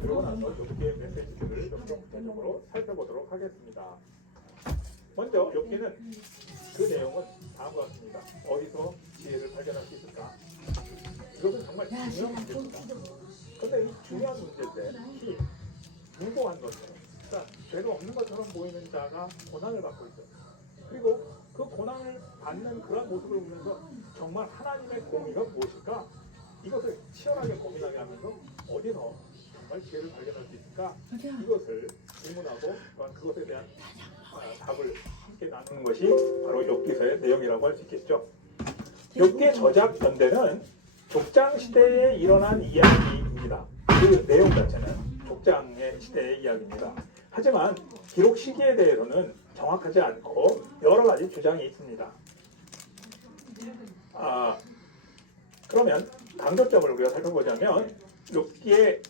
그러고 나서 욥기의 메시지들을 좀 더 구체적으로 살펴보도록 하겠습니다. 먼저 욥기는 그 내용은 다음과 같습니다. 어디서 지혜를 발견할 수 있을까? 이것은 정말 중요한 문제입니다. 그런데 이 중요한 문제인데 이 무고한 것처럼, 그러니까 죄가 없는 것처럼 보이는 자가 고난을 받고 있죠. 그리고 그 고난을 받는 그런 모습을 보면서 정말 하나님의 공의가 무엇일까? 이것을 치열하게 고민하게 하면서 어디서 정말 지혜를 발견할 수 있을까? 이것을 질문하고 또한 그것에 대한 답을 함께 나누는 것이 바로 욥기서의 내용이라고 할 수 있겠죠. 욥기의 저작 연대는 족장 시대에 일어난 이야기입니다. 그 내용 자체는 족장의 시대의 이야기입니다. 하지만 기록 시기에 대해서는 정확하지 않고 여러 가지 주장이 있습니다. 그러면 강조점을 우리가 살펴보자면 욥기의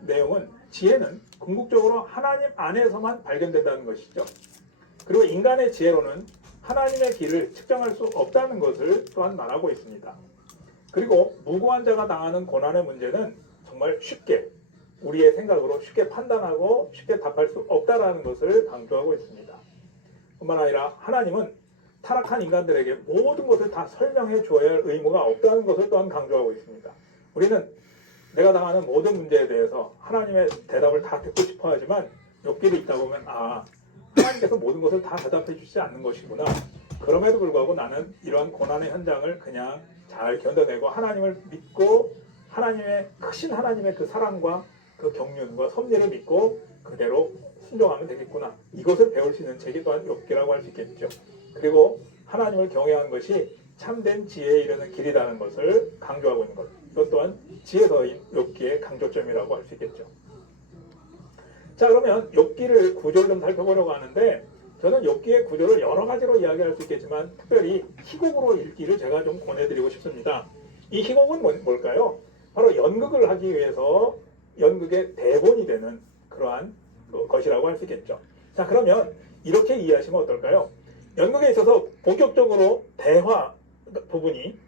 내용은 지혜는 궁극적으로 하나님 안에서만 발견된다는 것이죠. 그리고 인간의 지혜로는 하나님의 길을 측정할 수 없다는 것을 또한 말하고 있습니다. 그리고 무고한 자가 당하는 고난의 문제는 정말 쉽게 우리의 생각으로 쉽게 판단하고 쉽게 답할 수 없다는 것을 강조하고 있습니다. 뿐만 아니라 하나님은 타락한 인간들에게 모든 것을 다 설명해 줘야 할 의무가 없다는 것을 또한 강조하고 있습니다. 우리는 내가 당하는 모든 문제에 대해서 하나님의 대답을 다 듣고 싶어 하지만 욥기를 읽다 보면 하나님께서 모든 것을 다 대답해 주시지 않는 것이구나. 그럼에도 불구하고 나는 이러한 고난의 현장을 그냥 잘 견뎌내고 하나님을 믿고 하나님의 크신 하나님의 그 사랑과 그 경륜과 섭리를 믿고 그대로 순종하면 되겠구나. 이것을 배울 수 있는 책이 또한 욥기라고 할 수 있겠죠. 그리고 하나님을 경외하는 것이 참된 지혜에 이르는 길이라는 것을 강조하고 있는 것. 이것 또한 지혜서인 욥기의 강조점이라고 할 수 있겠죠. 자, 그러면 욥기를 구조를 좀 살펴보려고 하는데 저는 욥기의 구조를 여러 가지로 이야기할 수 있겠지만 특별히 희곡으로 읽기를 제가 좀 권해드리고 싶습니다. 이 희곡은 뭘까요? 바로 연극을 하기 위해서 연극의 대본이 되는 그러한 것이라고 할 수 있겠죠. 자, 그러면 이렇게 이해하시면 어떨까요? 연극에 있어서 본격적으로 대화 부분이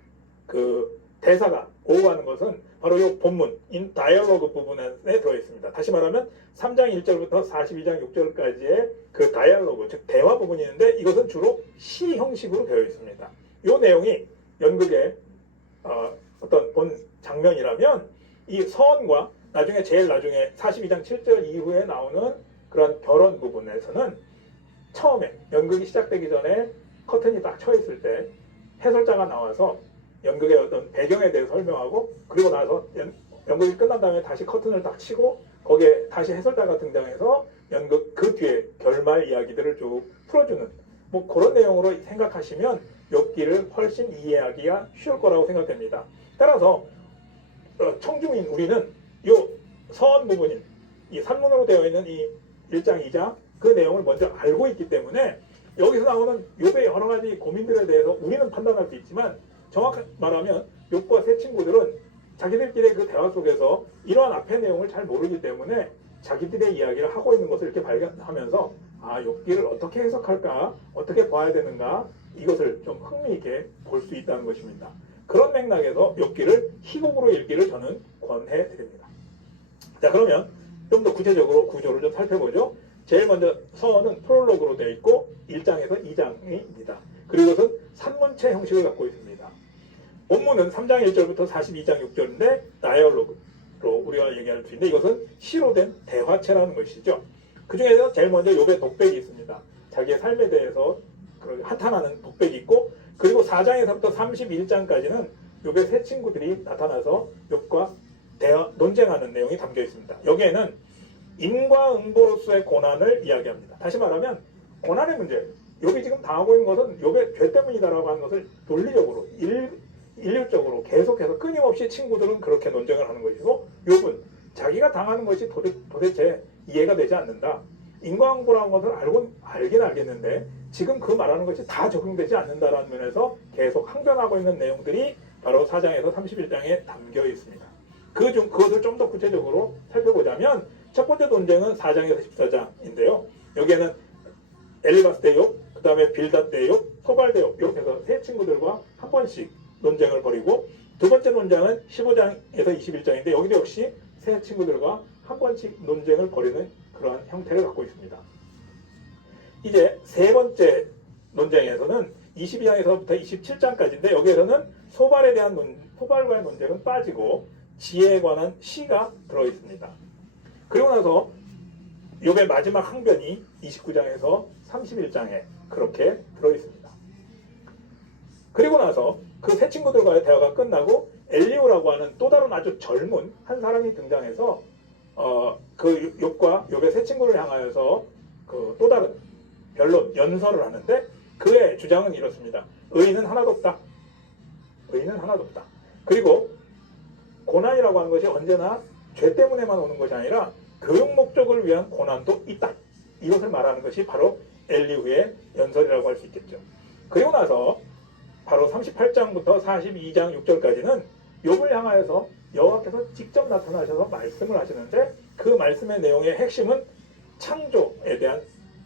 그 대사가 오고 가는 것은 바로 이 본문, 인 다이얼로그 부분에 들어 있습니다. 다시 말하면 3장 1절부터 42장 6절까지의 그 다이얼로그, 즉 대화 부분이 있는데 이것은 주로 시 형식으로 되어 있습니다. 이 내용이 연극의 어떤 본 장면이라면 이 서원과 제일 나중에 42장 7절 이후에 나오는 그런 결혼 부분에서는 처음에 연극이 시작되기 전에 커튼이 딱 쳐 있을 때 해설자가 나와서 연극의 어떤 배경에 대해 설명하고 그리고 나서 연극이 끝난 다음에 다시 커튼을 딱 치고 거기에 다시 해설자가 등장해서 연극 그 뒤에 결말 이야기들을 쭉 풀어주는 뭐 그런 내용으로 생각하시면 욥기를 훨씬 이해하기가 쉬울 거라고 생각됩니다. 따라서 청중인 우리는 이 서원 부분인 이 산문으로 되어 있는 이 1장, 2장 그 내용을 먼저 알고 있기 때문에 여기서 나오는 욥의 여러 가지 고민들에 대해서 우리는 판단할 수 있지만 정확히 말하면 욥과 세 친구들은 자기들끼리의 그 대화 속에서 이러한 앞의 내용을 잘 모르기 때문에 자기들의 이야기를 하고 있는 것을 이렇게 발견하면서 욥기를 어떻게 해석할까, 어떻게 봐야 되는가 이것을 좀 흥미있게 볼 수 있다는 것입니다. 그런 맥락에서 욥기를 희곡으로 읽기를 저는 권해드립니다. 자, 그러면 좀 더 구체적으로 구조를 좀 살펴보죠. 제일 먼저 서원은 프롤로그로 되어 있고 1장에서 2장입니다. 그리고 이것은 산문체 형식을 갖고 있습니다. 본문은 3장 1절부터 42장 6절인데 다이얼로그로 우리가 얘기할 수 있는데 이것은 시로 된 대화체라는 것이죠. 그 중에서 제일 먼저 욥의 독백이 있습니다. 자기의 삶에 대해서 한탄하는 독백이 있고 그리고 4장에서부터 31장까지는 욥의 세 친구들이 나타나서 욥과 논쟁하는 내용이 담겨 있습니다. 여기에는 인과응보로서의 고난을 이야기합니다. 다시 말하면 고난의 문제, 욥이 지금 당하고 있는 것은 욥의 죄 때문이다라고 하는 것을 논리적으로 일률적으로 계속해서 끊임없이 친구들은 그렇게 논쟁을 하는 것이고 욥은 자기가 당하는 것이 도대체 이해가 되지 않는다. 인과응보라는 것을 알긴 알겠는데 지금 그 말하는 것이 다 적용되지 않는다라는 면에서 계속 항변하고 있는 내용들이 바로 4장에서 31장에 담겨 있습니다. 그것을 좀 더 구체적으로 살펴보자면 첫 번째 논쟁은 4장에서 14장인데요. 여기에는 엘리바스 대 욥, 그 다음에 빌닷 대 욥, 소발 대 욥 이렇게 해서 세 친구들과 한 번씩 논쟁을 벌이고 두 번째 논쟁은 15장에서 21장인데 여기도 역시 새 친구들과 한 번씩 논쟁을 벌이는 그러한 형태를 갖고 있습니다. 이제 세 번째 논쟁에서는 22장에서부터 27장까지인데 여기에서는 소발과의 논쟁은 빠지고 지혜에 관한 시가 들어있습니다. 그리고 나서 욥의 마지막 항변이 29장에서 31장에 그렇게 들어있습니다. 그리고 나서 그 세 친구들과의 대화가 끝나고 엘리후라고 하는 또 다른 아주 젊은 한 사람이 등장해서 그 욥과 욥의 세 친구를 향하여서 그 또 다른 변론, 연설을 하는데 그의 주장은 이렇습니다. 의인은 하나도 없다. 의인은 하나도 없다. 그리고 고난이라고 하는 것이 언제나 죄 때문에만 오는 것이 아니라 교육 목적을 위한 고난도 있다. 이것을 말하는 것이 바로 엘리후의 연설이라고 할 수 있겠죠. 그리고 나서 바로 38장부터 42장 6절까지는 욥을 향하여서 여호와께서 직접 나타나셔서 말씀을 하시는데 그 말씀의 내용의 핵심은 창조에 대한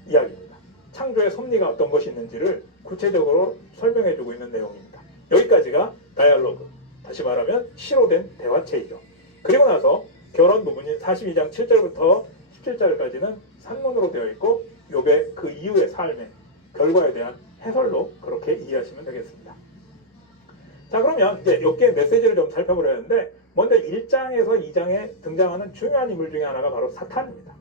이야기입니다. 창조의 섭리가 어떤 것이 있는지를 구체적으로 설명해주고 있는 내용입니다. 여기까지가 다이얼로그, 다시 말하면 시로 된 대화체이죠. 그리고 나서 결론 부분인 42장 7절부터 17절까지는 산문으로 되어 있고 욥의 그 이후의 삶의 결과에 대한 해설로 그렇게 이해하시면 되겠습니다. 자, 그러면 이제 욥기의 메시지를 좀 살펴보려 하는데 먼저 1장에서 2장에 등장하는 중요한 인물 중에 하나가 바로 사탄입니다.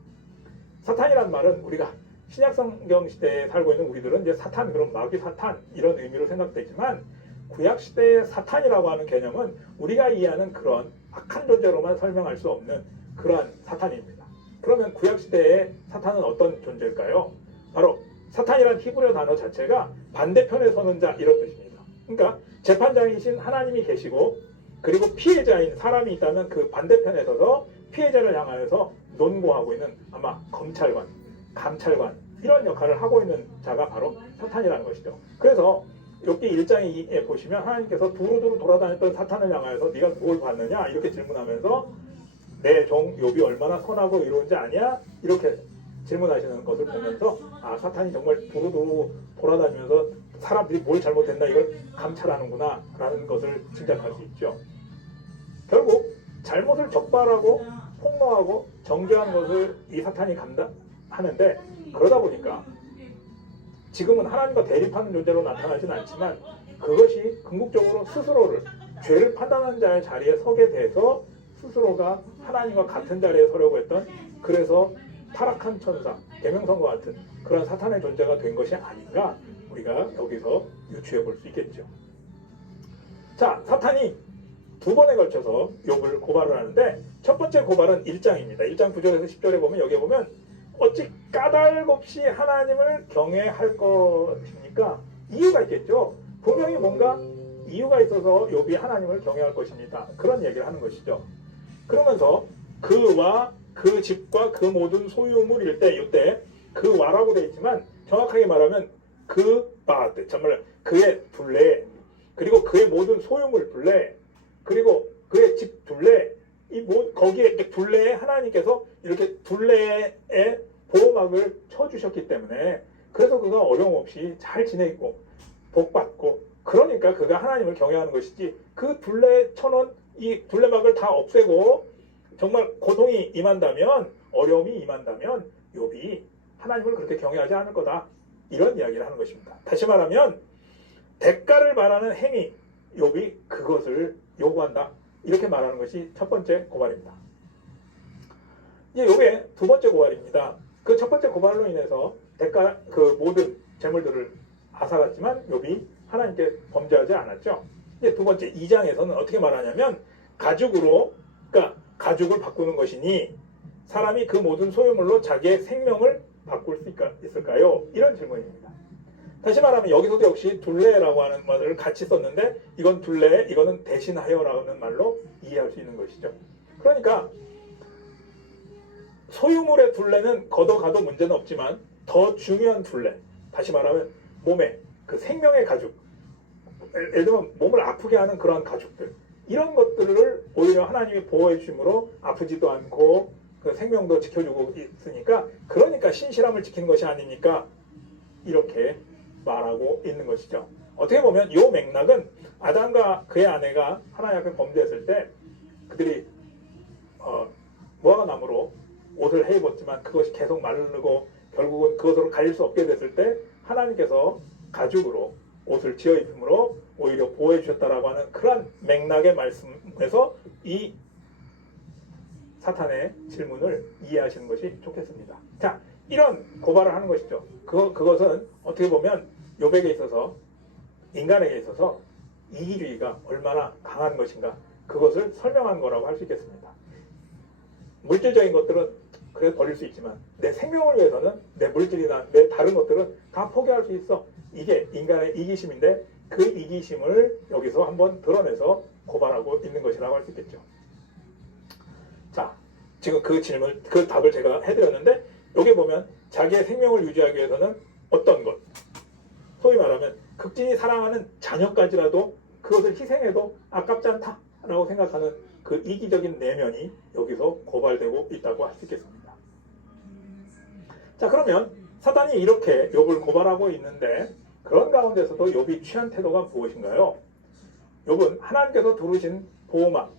사탄이란 말은 우리가 신약성경 시대에 살고 있는 우리들은 이제 사탄, 그럼 마귀 사탄 이런 의미로 생각되지만 구약 시대의 사탄이라고 하는 개념은 우리가 이해하는 그런 악한 존재로만 설명할 수 없는 그러한 사탄입니다. 그러면 구약 시대의 사탄은 어떤 존재일까요? 바로 사탄이란 히브리어 단어 자체가 반대편에 서는 자 이런 뜻입니다. 그러니까 재판장이신 하나님이 계시고 그리고 피해자인 사람이 있다면 그 반대편에 서서 피해자를 향하여서 논고하고 있는 아마 검찰관, 감찰관 이런 역할을 하고 있는 자가 바로 사탄이라는 것이죠. 그래서 욥기 1장에 보시면 하나님께서 두루두루 돌아다녔던 사탄을 향하여서 네가 뭘 봤느냐 이렇게 질문하면서 내 종 욥이 얼마나 선하고 이로운지 아냐 이렇게 질문하시는 것을 보면서 아, 사탄이 정말 두루두루 돌아다니면서 사람들이 뭘 잘못했나 이걸 감찰하는구나 라는 것을 짐작할 수 있죠. 결국 잘못을 적발하고 폭로하고 정죄한 것을 이 사탄이 감당하는데 그러다 보니까 지금은 하나님과 대립하는 존재로 나타나진 않지만 그것이 궁극적으로 스스로를 죄를 판단하는 자의 자리에 서게 돼서 스스로가 하나님과 같은 자리에 서려고 했던 그래서 타락한 천사, 계명성과 같은 그런 사탄의 존재가 된 것이 아닌가 우리가 여기서 유추해 볼 수 있겠죠. 자, 사탄이 두 번에 걸쳐서 욥을 고발을 하는데 첫 번째 고발은 1장입니다. 1장 9절에서 10절에 보면 여기에 보면 어찌 까닭 없이 하나님을 경외할 것입니까? 이유가 있겠죠. 분명히 뭔가 이유가 있어서 욥이 하나님을 경외할 것입니다. 그런 얘기를 하는 것이죠. 그러면서 그와 그 집과 그 모든 소유물일 때 이때 그 와라고 되어 있지만 정확하게 말하면 그 바드 정말 그의 둘레 그리고 그의 모든 소유물 둘레 그리고 그의 집 둘레 거기에 둘레에 하나님께서 이렇게 둘레에 보호막을 쳐주셨기 때문에 그래서 그가 어려움 없이 잘 지내고 복받고 그러니까 그가 하나님을 경외하는 것이지 그 둘레에 쳐놓은 이 둘레막을 다 없애고 정말 고통이 임한다면 어려움이 임한다면 욥이 하나님을 그렇게 경외하지 않을 거다 이런 이야기를 하는 것입니다. 다시 말하면 대가를 말하는 행위 욥이 그것을 요구한다 이렇게 말하는 것이 첫 번째 고발입니다. 이제 욥의 두 번째 고발입니다. 그 첫 번째 고발로 인해서 그 모든 재물들을 앗아갔지만 욥이 하나님께 범죄하지 않았죠. 이제 두 번째 2장에서는 어떻게 말하냐면 그러니까 가죽을 바꾸는 것이니 사람이 그 모든 소유물로 자기의 생명을 바꿀 수 있을까요? 이런 질문입니다. 다시 말하면 여기서도 역시 둘레라고 하는 말을 같이 썼는데 이건 둘레, 이거는 대신하여라는 말로 이해할 수 있는 것이죠. 그러니까 소유물의 둘레는 걷어가도 문제는 없지만 더 중요한 둘레, 다시 말하면 몸의 그 생명의 가죽, 예를 들면 몸을 아프게 하는 그런 가죽들 이런 것들을 오히려 하나님이 보호해 주심으로 아프지도 않고 그 생명도 지켜주고 있으니까 그러니까 신실함을 지키는 것이 아닙니까? 이렇게 말하고 있는 것이죠. 어떻게 보면 이 맥락은 아담과 그의 아내가 하나님 앞에 범죄했을 때 그들이 무화과나무로 옷을 해 입었지만 그것이 계속 마르고 결국은 그것으로 가릴 수 없게 됐을 때 하나님께서 가죽으로 옷을 지어 입힘으로 오히려 보호해 주셨다라고 하는 그러한 맥락의 말씀에서 이 사탄의 질문을 이해하시는 것이 좋겠습니다. 자, 이런 고발을 하는 것이죠. 그것은 어떻게 보면 욥에게 있어서, 인간에게 있어서 이기주의가 얼마나 강한 것인가, 그것을 설명한 거라고 할 수 있겠습니다. 물질적인 것들은 그래 버릴 수 있지만 내 생명을 위해서는 내 물질이나 내 다른 것들은 다 포기할 수 있어. 이게 인간의 이기심인데 그 이기심을 여기서 한번 드러내서 고발하고 있는 것이라고 할 수 있겠죠. 자, 지금 그 질문, 그 답을 제가 해드렸는데 여기 보면 자기의 생명을 유지하기 위해서는 어떤 것, 소위 말하면 극진히 사랑하는 자녀까지라도 그것을 희생해도 아깝지 않다라고 생각하는 그 이기적인 내면이 여기서 고발되고 있다고 할 수 있겠습니다. 자, 그러면 사단이 이렇게 욥을 고발하고 있는데 그런 가운데서도 욥이 취한 태도가 무엇인가요? 욥은 하나님께서 두르신 보호막,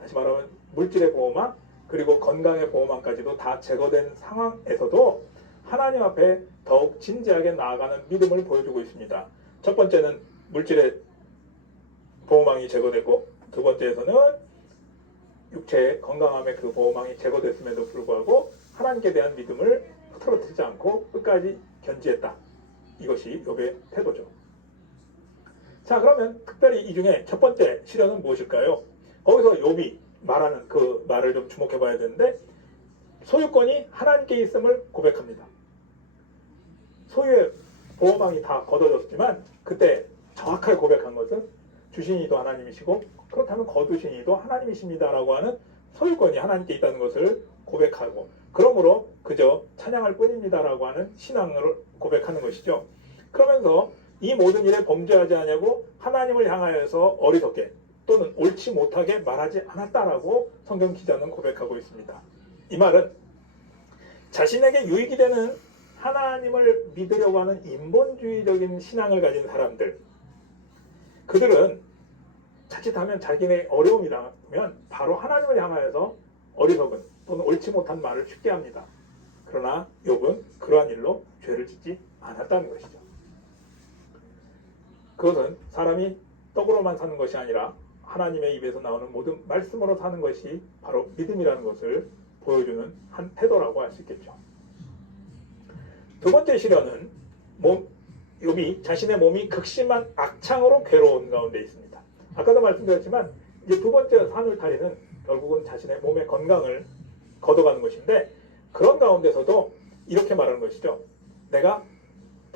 다시 말하면 물질의 보호막, 그리고 건강의 보호막까지도 다 제거된 상황에서도 하나님 앞에 더욱 진지하게 나아가는 믿음을 보여주고 있습니다. 첫 번째는 물질의 보호망이 제거되고, 두 번째에서는 육체의 건강함의 그 보호망이 제거됐음에도 불구하고 하나님께 대한 믿음을 흐트러뜨리지 않고 끝까지 견지했다. 이것이 욥의 태도죠. 자, 그러면 특별히 이 중에 첫 번째 시련은 무엇일까요? 거기서 욥이 말하는 그 말을 좀 주목해 봐야 되는데, 소유권이 하나님께 있음을 고백합니다. 소유의 보호망이 다 걷어졌지만 그때 정확하게 고백한 것은 주신 이도 하나님이시고 그렇다면 거두신 이도 하나님이십니다라고 하는 소유권이 하나님께 있다는 것을 고백하고, 그러므로 그저 찬양할 뿐입니다라고 하는 신앙을 고백하는 것이죠. 그러면서 이 모든 일에 범죄하지 않냐고 하나님을 향하여서 어리석게 또는 옳지 못하게 말하지 않았다라고 성경 기자는 고백하고 있습니다. 이 말은 자신에게 유익이 되는 하나님을 믿으려고 하는 인본주의적인 신앙을 가진 사람들, 그들은 자칫하면 자기네 어려움이 나면 바로 하나님을 향하여서 어리석은 또는 옳지 못한 말을 쉽게 합니다. 그러나 욥은 그러한 일로 죄를 짓지 않았다는 것이죠. 그것은 사람이 떡으로만 사는 것이 아니라 하나님의 입에서 나오는 모든 말씀으로 사는 것이 바로 믿음이라는 것을 보여주는 한 태도라고 할 수 있겠죠. 두 번째 시련은 욥이 자신의 몸이 극심한 악창으로 괴로운 가운데 있습니다. 아까도 말씀드렸지만 이제 두 번째 산울타리는 결국은 자신의 몸의 건강을 걷어가는 것인데, 그런 가운데서도 이렇게 말하는 것이죠. 내가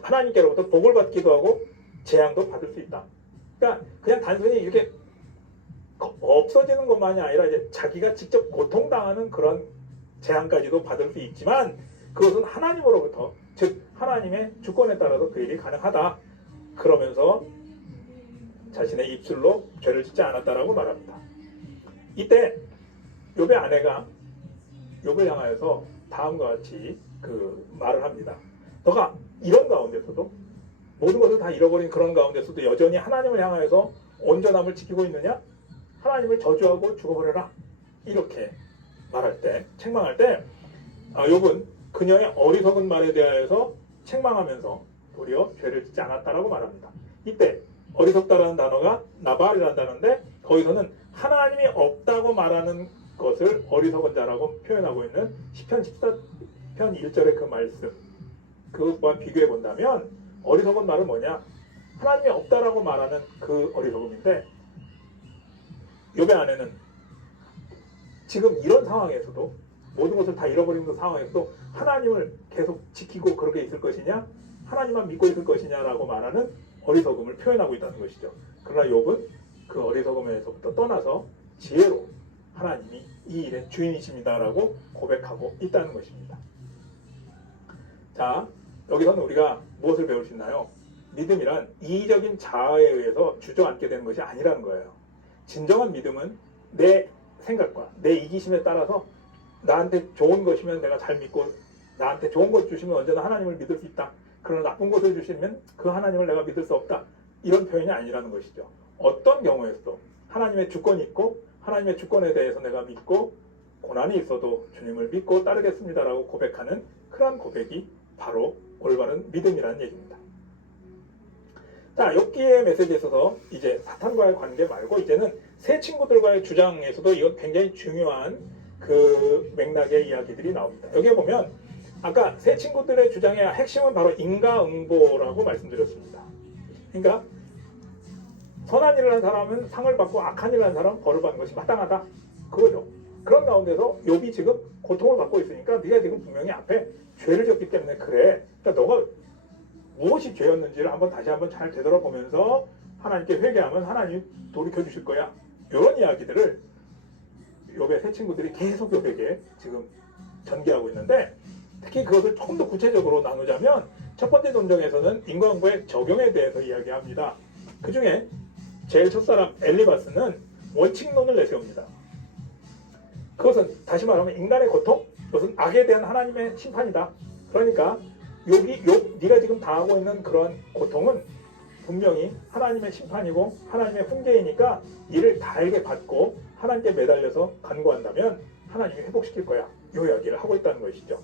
하나님께로부터 복을 받기도 하고 재앙도 받을 수 있다. 그러니까 그냥 단순히 이렇게 없어지는 것만이 아니라 이제 자기가 직접 고통당하는 그런 재앙까지도 받을 수 있지만 그것은 하나님으로부터, 즉 하나님의 주권에 따라서 그 일이 가능하다. 그러면서 자신의 입술로 죄를 짓지 않았다라고 말합니다. 이때 욥의 아내가 욥을 향하여서 다음과 같이 그 말을 합니다. 너가 이런 가운데서도, 모든 것을 다 잃어버린 그런 가운데서도 여전히 하나님을 향하여서 온전함을 지키고 있느냐? 하나님을 저주하고 죽어버려라. 이렇게 말할 때, 책망할 때 욥은 그녀의 어리석은 말에 대하여서 책망하면서 도리어 죄를 짓지 않았다라고 말합니다. 이때 어리석다라는 단어가 나발이라는 단어인데, 거기서는 하나님이 없다고 말하는 것을 어리석은 자라고 표현하고 있는 시편 14편 1절의 그 말씀, 그것과 비교해 본다면 어리석은 말은 뭐냐? 하나님이 없다라고 말하는 그 어리석음인데, 욥의 아내는 지금 이런 상황에서도, 모든 것을 다 잃어버린 그 상황에서도 하나님을 계속 지키고 그렇게 있을 것이냐, 하나님만 믿고 있을 것이냐라고 말하는 어리석음을 표현하고 있다는 것이죠. 그러나 욥은 그 어리석음에서부터 떠나서 지혜로 하나님이 이 일의 주인이십니다라고 고백하고 있다는 것입니다. 자, 여기서는 우리가 무엇을 배울 수 있나요? 믿음이란 이기적인 자아에 의해서 주저앉게 되는 것이 아니라는 거예요. 진정한 믿음은 내 생각과 내 이기심에 따라서 나한테 좋은 것이면 내가 잘 믿고, 나한테 좋은 것 주시면 언제나 하나님을 믿을 수 있다. 그러나 나쁜 것을 주시면 그 하나님을 내가 믿을 수 없다. 이런 표현이 아니라는 것이죠. 어떤 경우에서도 하나님의 주권이 있고 하나님의 주권에 대해서 내가 믿고 고난이 있어도 주님을 믿고 따르겠습니다라고 고백하는 그러한 고백이 바로 올바른 믿음이라는 얘기입니다. 자, 욥기의 메시지에 있어서 이제 사탄과의 관계 말고 이제는 새 친구들과의 주장에서도 이건 굉장히 중요한 그 맥락의 이야기들이 나옵니다. 여기에 보면 아까 새 친구들의 주장의 핵심은 바로 인과응보라고 말씀드렸습니다. 그러니까 선한 일을 한 사람은 상을 받고 악한 일을 한 사람은 벌을 받는 것이 마땅하다. 그거죠. 그런 가운데서 욥이 지금 고통을 받고 있으니까 네가 지금 분명히 앞에 죄를 졌기 때문에 그래. 그러니까 너가 무엇이 죄였는지를 다시 한번 잘 되돌아보면서 하나님께 회개하면 하나님 돌이켜 주실 거야. 이런 이야기들을 욥의 새 친구들이 계속 욥에게 지금 전개하고 있는데, 특히 그것을 조금 더 구체적으로 나누자면 첫 번째 논쟁에서는 인과응보의 적용에 대해서 이야기합니다. 그 중에 제일 첫사람 엘리바스는 원칙론을 내세웁니다. 그것은 다시 말하면 인간의 고통, 그것은 악에 대한 하나님의 심판이다. 그러니까 욥, 네가 지금 당하고 있는 그런 고통은 분명히 하나님의 심판이고 하나님의 훈계이니까 이를 달게 받고 하나님께 매달려서 간구한다면 하나님이 회복시킬 거야. 이 이야기를 하고 있다는 것이죠.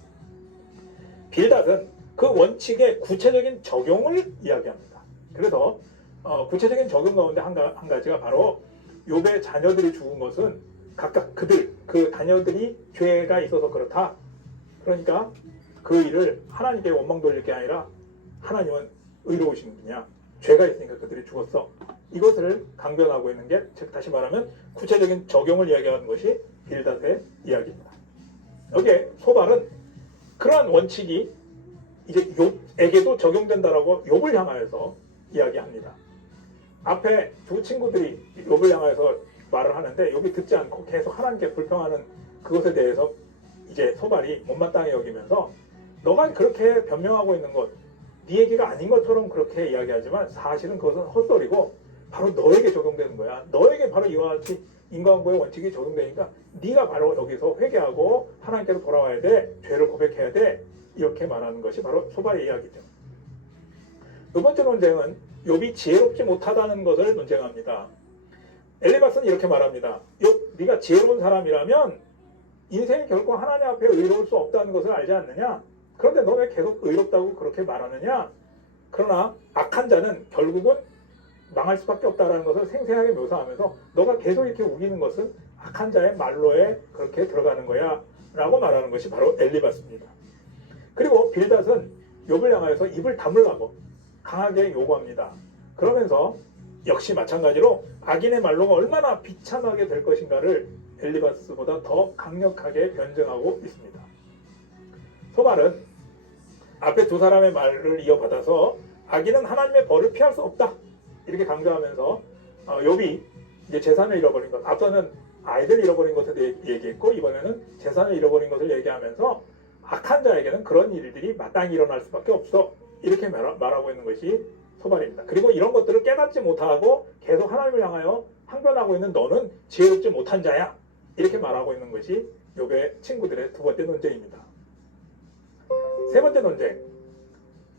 빌닷은 그 원칙의 구체적인 적용을 이야기합니다. 그래서 구체적인 적용 가운데 한 가지가 바로 욥의 자녀들이 죽은 것은 각각 그 자녀들이 죄가 있어서 그렇다. 그러니까 그 일을 하나님께 원망 돌릴 게 아니라 하나님은 의로우신 분이야. 죄가 있으니까 그들이 죽었어. 이것을 강변하고 있는 게, 즉 다시 말하면 구체적인 적용을 이야기하는 것이 빌닷의 이야기입니다. 여기에 소발은 그러한 원칙이 이제 욥에게도 적용된다라고 욥을 향하여서 이야기합니다. 앞에 두 친구들이 욥을 향하여서 말을 하는데 욥이 듣지 않고 계속 하나님께 불평하는 그것에 대해서 이제 소발이 못마땅해 여기면서 너가 그렇게 변명하고 있는 것, 네 얘기가 아닌 것처럼 그렇게 이야기하지만 사실은 그것은 헛소리고 바로 너에게 적용되는 거야. 너에게 바로 이와 같이 인과응보의 원칙이 적용되니까 네가 바로 여기서 회개하고 하나님께로 돌아와야 돼. 죄를 고백해야 돼. 이렇게 말하는 것이 바로 소발의 이야기죠. 두 번째 논쟁은 욥이 지혜롭지 못하다는 것을 논쟁합니다. 엘리바스는 이렇게 말합니다. 욥, 네가 지혜로운 사람이라면 인생이 결코 하나님 앞에 의로울 수 없다는 것을 알지 않느냐? 그런데 너 왜 계속 의롭다고 그렇게 말하느냐? 그러나 악한 자는 결국은 망할 수밖에 없다는 것을 생생하게 묘사하면서 너가 계속 이렇게 우기는 것은 악한 자의 말로에 그렇게 들어가는 거야 라고 말하는 것이 바로 엘리바스입니다. 그리고 빌닷은 욥을 향하여서 입을 다물라고 강하게 요구합니다. 그러면서 역시 마찬가지로 악인의 말로가 얼마나 비참하게 될 것인가를 엘리바스보다 더 강력하게 변증하고 있습니다. 소발은 앞에 두 사람의 말을 이어받아서 악인은 하나님의 벌을 피할 수 없다 이렇게 강조하면서 욥이 이제 재산을 잃어버린 것, 앞서는 아이들 잃어버린 것에 대해 얘기했고 이번에는 재산을 잃어버린 것을 얘기하면서 악한 자에게는 그런 일들이 마땅히 일어날 수밖에 없어 이렇게 말하고 있는 것이 소발입니다. 그리고 이런 것들을 깨닫지 못하고 계속 하나님을 향하여 항변하고 있는 너는 지혜롭지 못한 자야 이렇게 말하고 있는 것이 욥의 친구들의 두 번째 논쟁입니다. 세 번째 논쟁,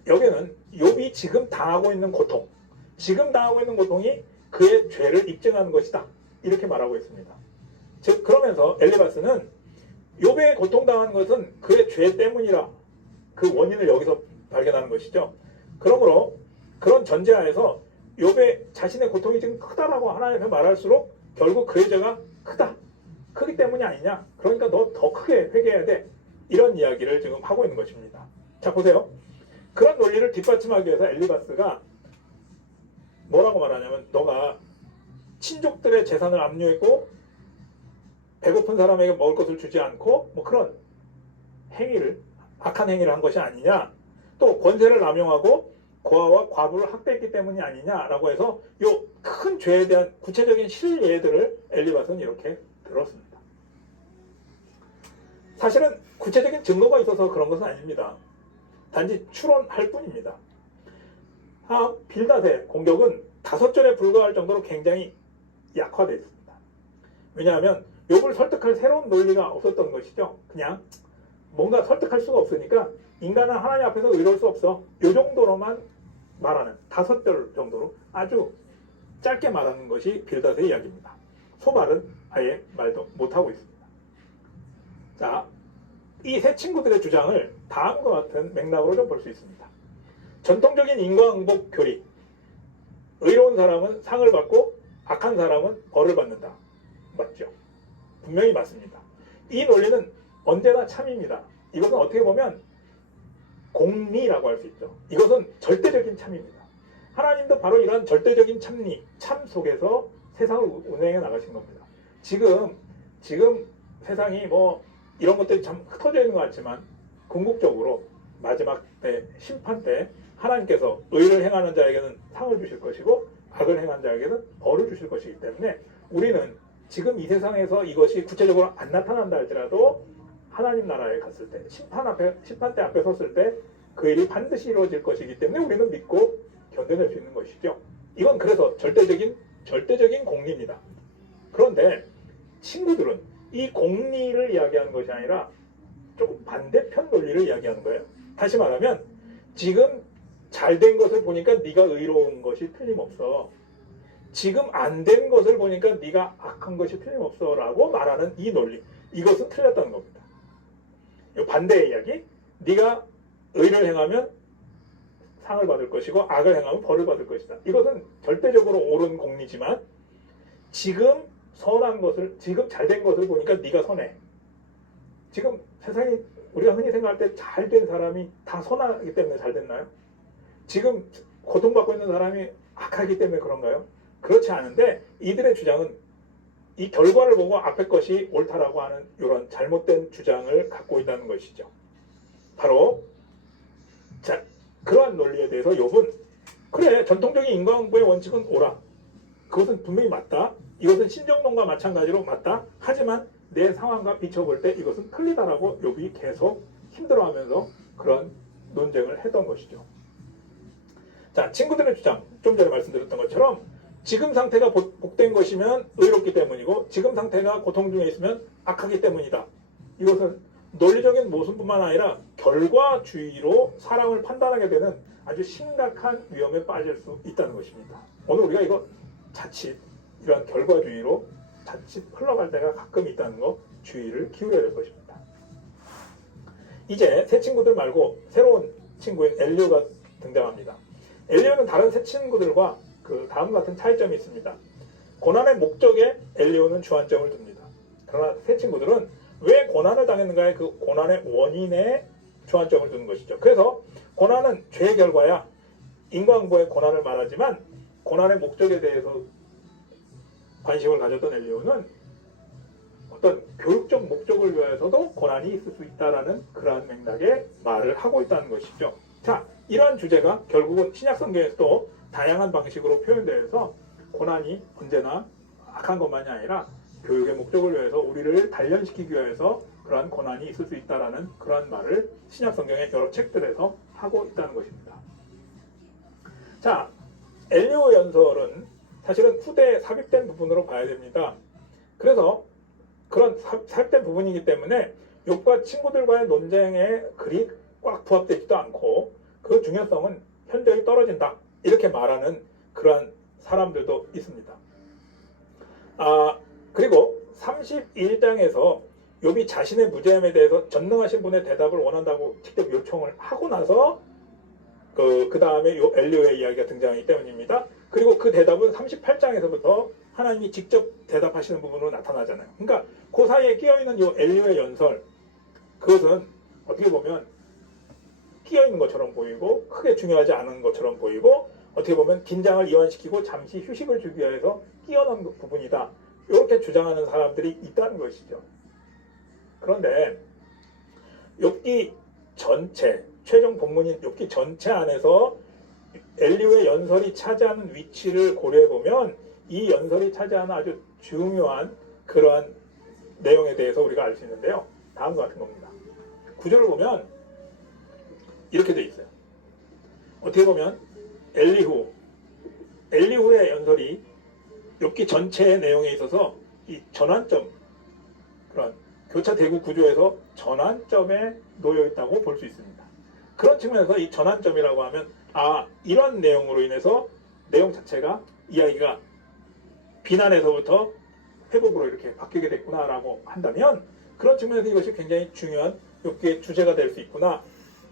여기는 욥이 지금 당하고 있는 고통, 지금 당하고 있는 고통이 그의 죄를 입증하는 것이다 이렇게 말하고 있습니다. 즉 그러면서 엘리바스는 욥의 고통당하는 것은 그의 죄 때문이라 그 원인을 여기서 발견하는 것이죠. 그러므로 그런 전제하에서 욥의 자신의 고통이 지금 크다라고 하나님께 말할수록 결국 그의 죄가 크기 때문이 아니냐. 그러니까 너 더 크게 회개해야 돼. 이런 이야기를 지금 하고 있는 것입니다. 자 보세요. 그런 논리를 뒷받침하기 위해서 엘리바스가 뭐라고 말하냐면 너가 친족들의 재산을 압류했고 배고픈 사람에게 먹을 것을 주지 않고 뭐 그런 행위를 악한 행위를 한 것이 아니냐. 또 권세를 남용하고 고아와 과부를 학대했기 때문이 아니냐라고 해서 이 큰 죄에 대한 구체적인 실예들을 엘리바스는 이렇게 들었습니다. 사실은 구체적인 증거가 있어서 그런 것은 아닙니다. 단지 추론할 뿐입니다. 빌닷의 공격은 5절에 불과할 정도로 굉장히 약화되어 있습니다. 왜냐하면 욥을 설득할 새로운 논리가 없었던 것이죠. 그냥 뭔가 설득할 수가 없으니까 인간은 하나님 앞에서 의로울 수 없어. 이 정도로만 말하는 5절 정도로 아주 짧게 말하는 것이 빌닷의 이야기입니다. 소발은 아예 말도 못하고 있습니다. 자, 이 세 친구들의 주장을 다음과 같은 맥락으로 좀 볼 수 있습니다. 전통적인 인과응보 교리. 의로운 사람은 상을 받고 악한 사람은 벌을 받는다. 맞죠? 분명히 맞습니다. 이 논리는 언제나 참입니다. 이것은 어떻게 보면 공리라고 할 수 있죠. 이것은 절대적인 참입니다. 하나님도 바로 이런 절대적인 참리, 참 속에서 세상을 운행해 나가신 겁니다. 지금 세상이 뭐 이런 것들이 참 흩어져 있는 것 같지만 궁극적으로 마지막 때 심판 때 하나님께서 의를 행하는 자에게는 상을 주실 것이고 악을 행한 자에게는 벌을 주실 것이기 때문에 우리는 지금 이 세상에서 이것이 구체적으로 안 나타난다 할지라도 하나님 나라에 갔을 때 심판대 앞에 섰을 때 그 일이 반드시 이루어질 것이기 때문에 우리는 믿고 견뎌낼 수 있는 것이죠. 이건 그래서 절대적인 공리입니다. 그런데 친구들은 이 공리를 이야기하는 것이 아니라 조금 반대편 논리를 이야기하는 거예요. 다시 말하면 지금 잘 된 것을 보니까 네가 의로운 것이 틀림없어. 지금 안 된 것을 보니까 네가 악한 것이 틀림없어 라고 말하는 이 논리. 이것은 틀렸다는 겁니다. 이 반대의 이야기. 네가 의를 행하면 상을 받을 것이고 악을 행하면 벌을 받을 것이다. 이것은 절대적으로 옳은 공리지만 지금 선한 것을 지금 잘 된 것을 보니까 네가 선해. 지금 세상이 우리가 흔히 생각할 때 잘 된 사람이 다 선하기 때문에 잘 됐나요? 지금 고통받고 있는 사람이 악하기 때문에 그런가요? 그렇지 않은데 이들의 주장은 이 결과를 보고 앞의 것이 옳다라고 하는 이런 잘못된 주장을 갖고 있다는 것이죠. 바로 자, 그러한 논리에 대해서 욥은 그래 전통적인 인과응보의 원칙은 옳아. 그것은 분명히 맞다. 이것은 신정론과 마찬가지로 맞다. 하지만 내 상황과 비춰볼 때 이것은 틀리다라고 욥이 계속 힘들어하면서 그런 논쟁을 했던 것이죠. 자, 친구들의 주장, 좀 전에 말씀드렸던 것처럼 지금 상태가 복된 것이면 의롭기 때문이고 지금 상태가 고통 중에 있으면 악하기 때문이다. 이것은 논리적인 모순뿐만 아니라 결과주의로 사람을 판단하게 되는 아주 심각한 위험에 빠질 수 있다는 것입니다. 오늘 우리가 이거 자칫 이러한 결과주의로 자칫 흘러갈 때가 가끔 있다는 거 주의를 기울여야 될 것입니다. 이제 새 친구들 말고 새로운 친구인 엘리오가 등장합니다. 엘리오는 다른 새 친구들과 그 다음과 같은 차이점이 있습니다. 고난의 목적에 엘리오는 주안점을 둡니다. 그러나 새 친구들은 왜 고난을 당했는가의 그 고난의 원인에 주안점을 두는 것이죠. 그래서 고난은 죄의 결과야. 인과응보의 고난을 말하지만 고난의 목적에 대해서 관심을 가졌던 엘리오는 어떤 교육적 목적을 위해서도 고난이 있을 수 있다라는 그러한 맥락의 말을 하고 있다는 것이죠. 자, 이러한 주제가 결국은 신약 성경에서도 다양한 방식으로 표현되어서 고난이 언제나 악한 것만이 아니라 교육의 목적을 위해서 우리를 단련시키기 위해서 그러한 고난이 있을 수 있다라는 그러한 말을 신약 성경의 여러 책들에서 하고 있다는 것입니다. 자, 엘리오 연설은 사실은 후대에 삽입된 부분으로 봐야 됩니다. 그래서 그런 삽입된 부분이기 때문에 욥과 친구들과의 논쟁에 그리 꽉 부합되지도 않고 그 중요성은 현저히 떨어진다. 이렇게 말하는 그러한 사람들도 있습니다. 그리고 31장에서 욥이 자신의 무죄함에 대해서 전능하신 분의 대답을 원한다고 직접 요청을 하고 나서 그 다음에 엘리오의 이야기가 등장하기 때문입니다. 그리고 그 대답은 38장에서부터 하나님이 직접 대답하시는 부분으로 나타나잖아요. 그러니까 그 사이에 끼어있는 이 엘리오의 연설, 그것은 어떻게 보면 끼어있는 것처럼 보이고 크게 중요하지 않은 것처럼 보이고 어떻게 보면 긴장을 이완시키고 잠시 휴식을 주기 위해서 끼어넣은 부분이다. 이렇게 주장하는 사람들이 있다는 것이죠. 그런데 욥기 전체, 최종 본문인 욥기 전체 안에서 엘리오의 연설이 차지하는 위치를 고려해보면 이 연설이 차지하는 아주 중요한 그러한 내용에 대해서 우리가 알 수 있는데요. 다음과 같은 겁니다. 구절을 보면 이렇게 돼 있어요. 어떻게 보면 엘리후의 연설이 욥기 전체의 내용에 있어서 이 전환점, 그런 교차대구 구조에서 전환점에 놓여 있다고 볼 수 있습니다. 그런 측면에서 이 전환점이라고 하면 이런 내용으로 인해서 내용 자체가 이야기가 비난에서부터 회복으로 이렇게 바뀌게 됐구나라고 한다면 그런 측면에서 이것이 굉장히 중요한 욥기의 주제가 될 수 있구나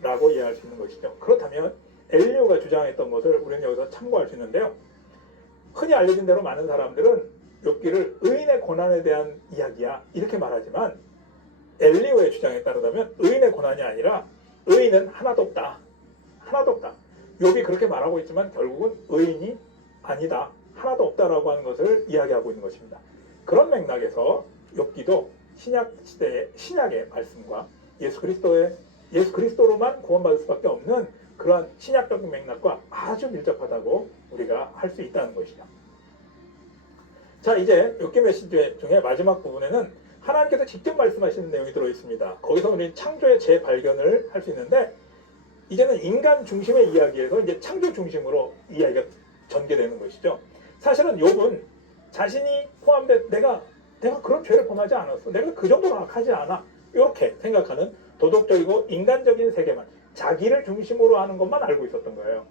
라고 이해할 수 있는 것이죠. 그렇다면 엘리후가 주장했던 것을 우리는 여기서 참고할 수 있는데요. 흔히 알려진 대로 많은 사람들은 욥기를 의인의 고난에 대한 이야기야 이렇게 말하지만 엘리후의 주장에 따르다면 의인의 고난이 아니라 의인은 하나도 없다. 하나도 없다. 욥이 그렇게 말하고 있지만 결국은 의인이 아니다. 하나도 없다라고 하는 것을 이야기하고 있는 것입니다. 그런 맥락에서 욥기도 신약 시대의 신약의 말씀과 예수 그리스도로만 구원받을 수밖에 없는 그러한 신약적인 맥락과 아주 밀접하다고 우리가 할 수 있다는 것이죠. 자, 이제 욥기 메시지 중에 마지막 부분에는 하나님께서 직접 말씀하시는 내용이 들어 있습니다. 거기서 우리는 창조의 재발견을 할 수 있는데 이제는 인간 중심의 이야기에서 이제 창조 중심으로 이야기가 전개되는 것이죠. 사실은 욥은 자신이 포함된 내가 그런 죄를 범하지 않았어. 내가 그 정도로 악하지 않아. 이렇게 생각하는 도덕적이고 인간적인 세계만 자기를 중심으로 하는 것만 알고 있었던 거예요.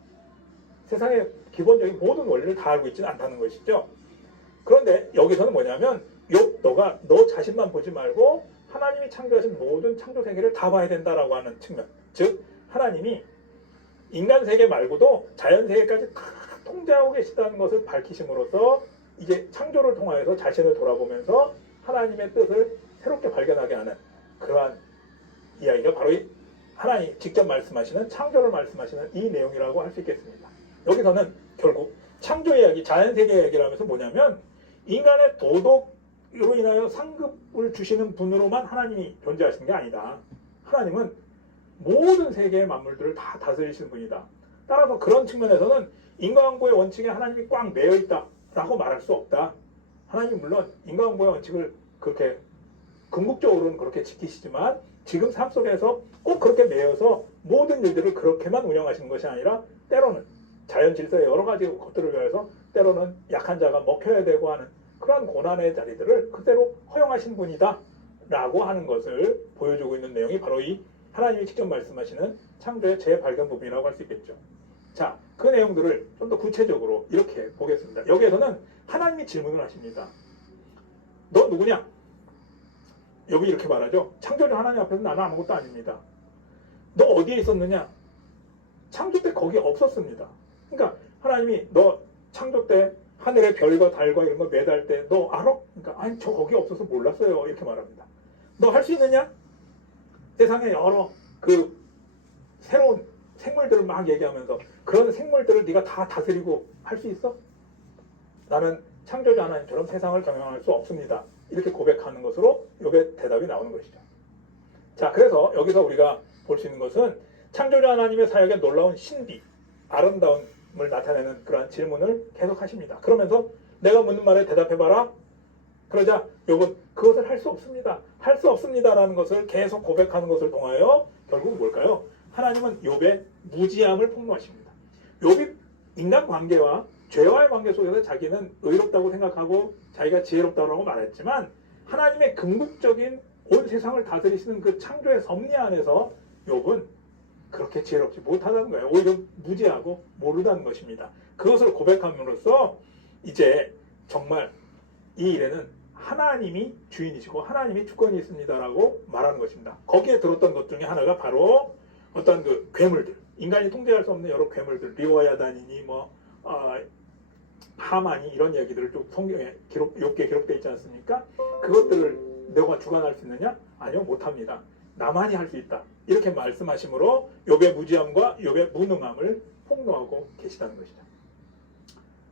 세상의 기본적인 모든 원리를 다 알고 있지는 않다는 것이죠. 그런데 여기서는 뭐냐면 욥 너 자신만 보지 말고 하나님이 창조하신 모든 창조 세계를 다 봐야 된다라고 하는 측면. 즉 하나님이 인간 세계 말고도 자연 세계까지 다 통제하고 계시다는 것을 밝히심으로써 이제 창조를 통하여서 자신을 돌아보면서 하나님의 뜻을 새롭게 발견하게 하는 그러한 이야기가 바로 이 하나님 직접 말씀하시는 창조를 말씀하시는 이 내용이라고 할 수 있겠습니다. 여기서는 결국 창조 이야기, 자연 세계 이야기를 하면서 뭐냐면 인간의 도덕으로 인하여 상급을 주시는 분으로만 하나님이 존재하시는 게 아니다. 하나님은 모든 세계의 만물들을 다 다스리시는 분이다. 따라서 그런 측면에서는 인과응보의 원칙에 하나님이 꽉 매여 있다라고 말할 수 없다. 하나님 물론 인과응보의 원칙을 그렇게 궁극적으로는 그렇게 지키시지만 지금 삶 속에서 꼭 그렇게 매여서 모든 일들을 그렇게만 운영하시는 것이 아니라 때로는 자연 질서의 여러 가지 것들을 위해서 때로는 약한 자가 먹혀야 되고 하는 그런 고난의 자리들을 그대로 허용하신 분이다 라고 하는 것을 보여주고 있는 내용이 바로 이 하나님이 직접 말씀하시는 창조의 재발견 부분이라고 할 수 있겠죠. 자, 그 내용들을 좀 더 구체적으로 이렇게 보겠습니다. 여기에서는 하나님이 질문을 하십니다. 너 누구냐? 여기 이렇게 말하죠. 창조주 하나님 앞에서 나는 아무것도 아닙니다. 너 어디에 있었느냐? 창조 때 거기 없었습니다. 그러니까 하나님이 너 창조 때 하늘의 별과 달과 이런 거 매달 때 너 알아? 그러니까 아니 저 거기 없어서 몰랐어요. 이렇게 말합니다. 너 할 수 있느냐? 세상에 여러 그 새로운 생물들을 막 얘기하면서 그런 생물들을 네가 다 다스리고 할 수 있어? 나는 창조주 하나님처럼 세상을 경영할 수 없습니다. 이렇게 고백하는 것으로 욥의 대답이 나오는 것이죠. 자, 그래서 여기서 우리가 볼 수 있는 것은 창조주 하나님의 사역의 놀라운 신비, 아름다움을 나타내는 그러한 질문을 계속 하십니다. 그러면서 내가 묻는 말에 대답해봐라. 그러자 욥은 그것을 할 수 없습니다. 할 수 없습니다라는 것을 계속 고백하는 것을 통하여 결국 뭘까요? 하나님은 욥의 무지함을 폭로하십니다. 욥이 인간관계와 죄와의 관계 속에서 자기는 의롭다고 생각하고 자기가 지혜롭다고 말했지만 하나님의 궁극적인 온 세상을 다스리시는 그 창조의 섭리 안에서 욥은 그렇게 지혜롭지 못하다는 거예요. 오히려 무지하고 모르다는 것입니다. 그것을 고백함으로써 이제 정말 이 일에는 하나님이 주인이시고 하나님이 주권이 있습니다라고 말하는 것입니다. 거기에 들었던 것 중에 하나가 바로 어떤 그 괴물들, 인간이 통제할 수 없는 여러 괴물들, 리워야단이니 하만이 이런 얘기들을 좀 성경에 욥기에 기록되어 있지 않습니까? 그것들을 너가 주관할 수 있느냐? 아니요, 못합니다. 나만이 할 수 있다. 이렇게 말씀하심으로 욥의 무지함과 욥의 무능함을 폭로하고 계시다는 것이죠.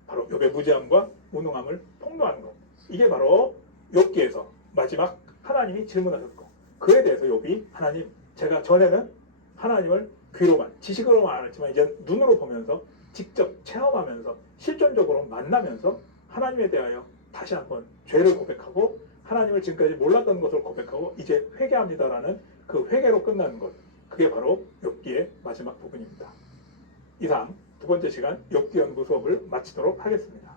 바로 욥의 무지함과 무능함을 폭로하는 것. 이게 바로 욥기에서 마지막 하나님이 질문하셨고 그에 대해서 욥이 하나님, 제가 전에는 하나님을 귀로만, 지식으로만 알았지만 이제 눈으로 보면서 직접 체험하면서 실존적으로 만나면서 하나님에 대하여 다시 한번 죄를 고백하고 하나님을 지금까지 몰랐던 것을 고백하고 이제 회개합니다라는 그 회개로 끝나는 것, 그게 바로 욥기의 마지막 부분입니다. 이상 두 번째 시간 욥기 연구 수업을 마치도록 하겠습니다.